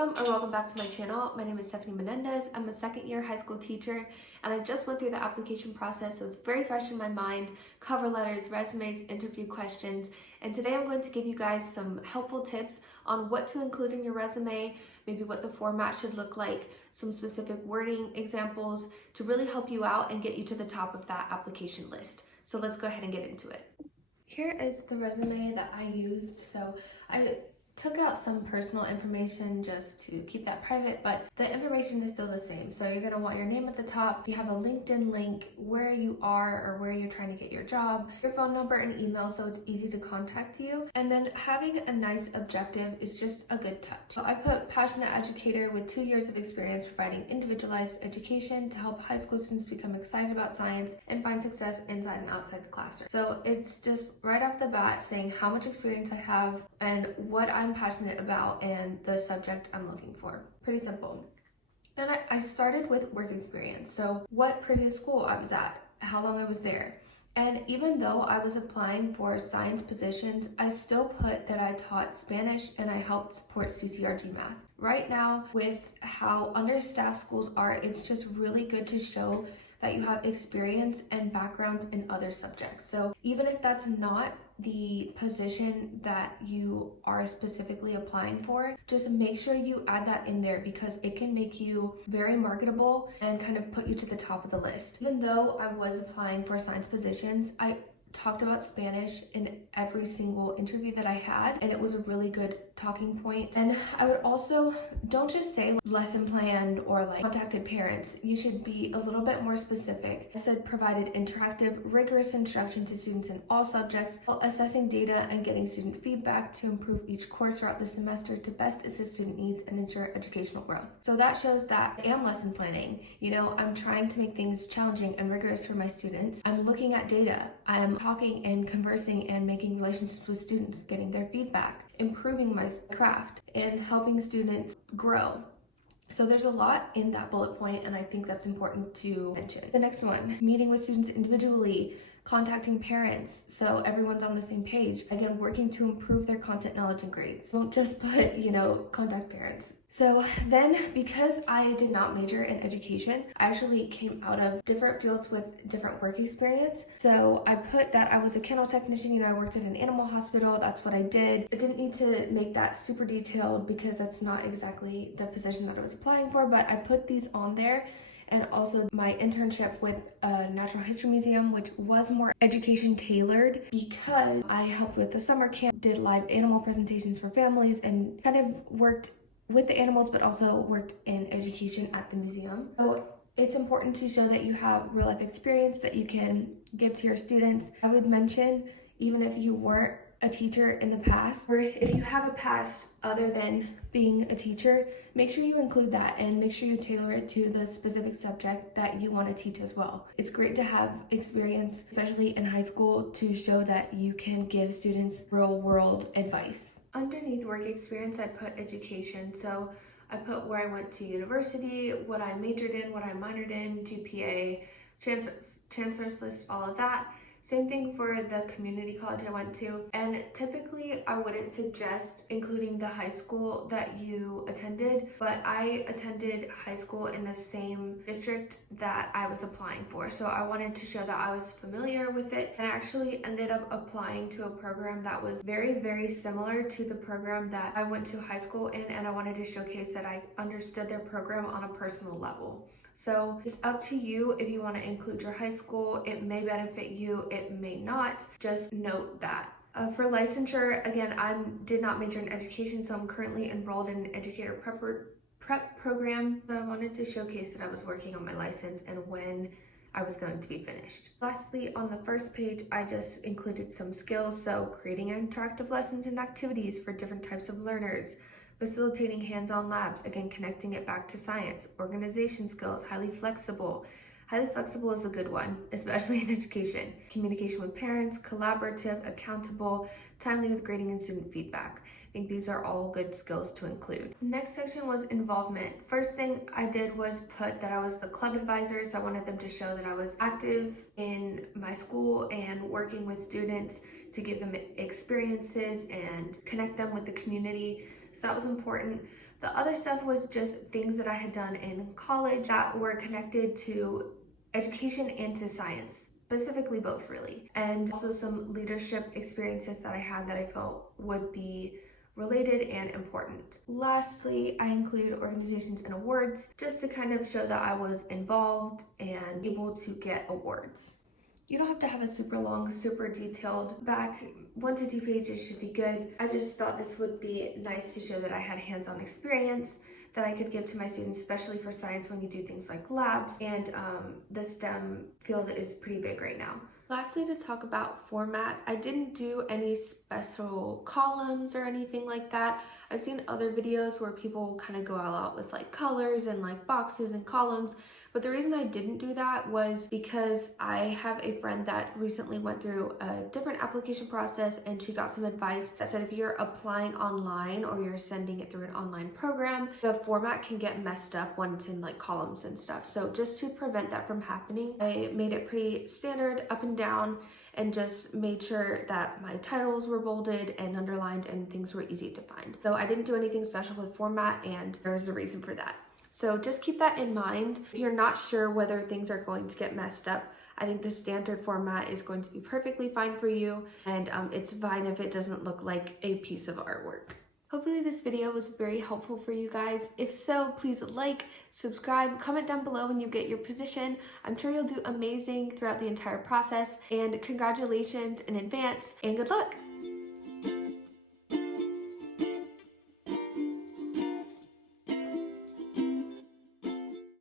Welcome or welcome back to my channel. My name is Stephanie Menendez. I'm a second year high school teacher and I just went through the application process, so it's very fresh in my mind. Cover letters, resumes, interview questions, and today I'm going to give you guys some helpful tips on what to include in your resume, maybe what the format should look like, some specific wording examples to really help you out and get you to the top of that application list. So let's go ahead and get into it. Here is the resume that I used. So I took out some personal information just to keep that private, but the information is still the same. So you're going to want your name at the top. You have a LinkedIn link, where you are or where you're trying to get your job, your phone number and email so it's easy to contact you. And then having a nice objective is just a good touch. So I put passionate educator with 2 years of experience providing individualized education to help high school students become excited about science and find success inside and outside the classroom. So it's just right off the bat saying how much experience I have and what I'm passionate about and the subject I'm looking for. Pretty simple. Then I started with work experience. So what previous school I was at, how long I was there. And even though I was applying for science positions, I still put that I taught Spanish and I helped support CCRG math. Right now, with how understaffed schools are, it's just really good to show that you have experience and background in other subjects. So even if that's not the position that you are specifically applying for, just make sure you add that in there because it can make you very marketable and kind of put you to the top of the list. Even though I was applying for science positions, I talked about Spanish in every single interview that I had, and it was a really good talking point. And I would also, don't just say lesson planned or like contacted parents. You should be a little bit more specific. I said provided interactive, rigorous instruction to students in all subjects while assessing data and getting student feedback to improve each course throughout the semester to best assist student needs and ensure educational growth. So that shows that I am lesson planning. You know, I'm trying to make things challenging and rigorous for my students. I'm looking at data. I'm talking and conversing and making relationships with students, getting their feedback, improving my craft, and helping students grow. So there's a lot in that bullet point, and I think that's important to mention. The next one, meeting with students individually, contacting parents so everyone's on the same page. Again, working to improve their content knowledge and grades. Don't just put, contact parents. So then, because I did not major in education, I actually came out of different fields with different work experience. So I put that I was a kennel technician, I worked at an animal hospital, that's what I did. I didn't need to make that super detailed because that's not exactly the position that I was applying for, but I put these on there. And also my internship with a natural history museum, which was more education tailored because I helped with the summer camp, did live animal presentations for families, and kind of worked with the animals, but also worked in education at the museum. So it's important to show that you have real life experience that you can give to your students. I would mention, even if you weren't a teacher in the past, or if you have a past other than being a teacher, make sure you include that and make sure you tailor it to the specific subject that you want to teach as well. It's great to have experience, especially in high school, to show that you can give students real world advice. Underneath work experience, I put education. So I put where I went to university, what I majored in, what I minored in, GPA, chancellor's list, all of that. Same thing for the community college I went to, and typically I wouldn't suggest including the high school that you attended, but I attended high school in the same district that I was applying for, so I wanted to show that I was familiar with it, and I actually ended up applying to a program that was very, very similar to the program that I went to high school in, and I wanted to showcase that I understood their program on a personal level. So it's up to you if you want to include your high school. It may benefit you, it may not. Just note that. For licensure, again, I did not major in education, so I'm currently enrolled in an educator prep program. So I wanted to showcase that I was working on my license and when I was going to be finished. Lastly, on the first page, I just included some skills. So creating interactive lessons and activities for different types of learners, facilitating hands-on labs, again, connecting it back to science, organization skills, highly flexible. Highly flexible is a good one, especially in education. Communication with parents, collaborative, accountable, timely with grading and student feedback. I think these are all good skills to include. Next section was involvement. First thing I did was put that I was the club advisor, so I wanted them to show that I was active in my school and working with students to give them experiences and connect them with the community. So that was important. The other stuff was just things that I had done in college that were connected to education and to science, specifically both really, and also some leadership experiences that I had that I felt would be related and important. Lastly, I included organizations and awards just to kind of show that I was involved and able to get awards. You don't have to have a super long, super detailed back. 1 to 2 pages should be good. I just thought this would be nice to show that I had hands-on experience that I could give to my students, especially for science when you do things like labs, and the STEM field is pretty big right now. Lastly, to talk about format, I didn't do any special columns or anything like that. I've seen other videos where people kind of go all out with like colors and like boxes and columns, but the reason I didn't do that was because I have a friend that recently went through a different application process, and she got some advice that said if you're applying online or you're sending it through an online program, the format can get messed up when it's in like columns and stuff. So just to prevent that from happening, I made it pretty standard up and down and just made sure that my titles were bolded and underlined and things were easy to find. So I didn't do anything special with format, and there's a reason for that. So just keep that in mind. If you're not sure whether things are going to get messed up, I think the standard format is going to be perfectly fine for you, and it's fine if it doesn't look like a piece of artwork. Hopefully this video was very helpful for you guys. If so, please like, subscribe, comment down below when you get your position. I'm sure you'll do amazing throughout the entire process, and congratulations in advance and good luck.